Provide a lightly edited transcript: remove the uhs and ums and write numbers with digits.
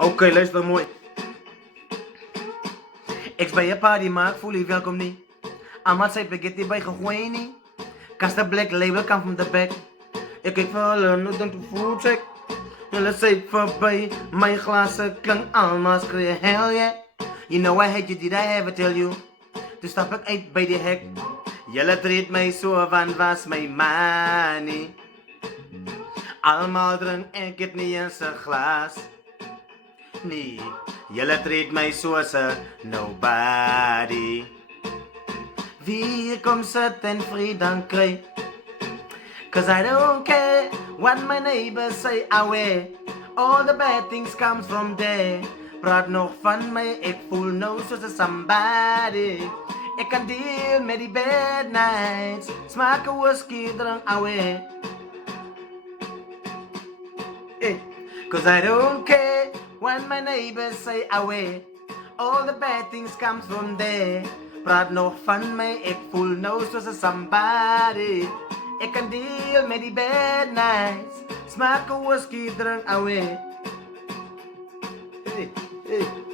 Oké, luister mooi. Ik bij je party, maar ik voel je welkom niet. Allemaal zei spaghetti bij gegooid niet. Kast de black label kan van de back. Ik kijk vallen, nu denk de food check. Jullie zei voorbij, mijn glazen klank allemaal schreeuwen, hell yeah. You know I hate you, did I ever tell you? Dus stap ik uit bij die hek. Jullie treedt mij zo van was mijn money. Allemaal drink ik het niet in zijn glas. Nee, jullie treedt mij zoals nobody. Wie komt ze ten vrede krijgt? Cause I don't care what my neighbors say away. All the bad things comes from there. Praat nog van mij, ik voel nou zoals somebody. Ik kan deal met die bad nights. Smaken whisky, drank away. Cause I don't care what my neighbors say away. All the bad things comes from there. Praat nog van mij, ik voel nou zoals somebody. Ik kan deal met die bad nights. Smaken whisky, drank away. Hey, hey.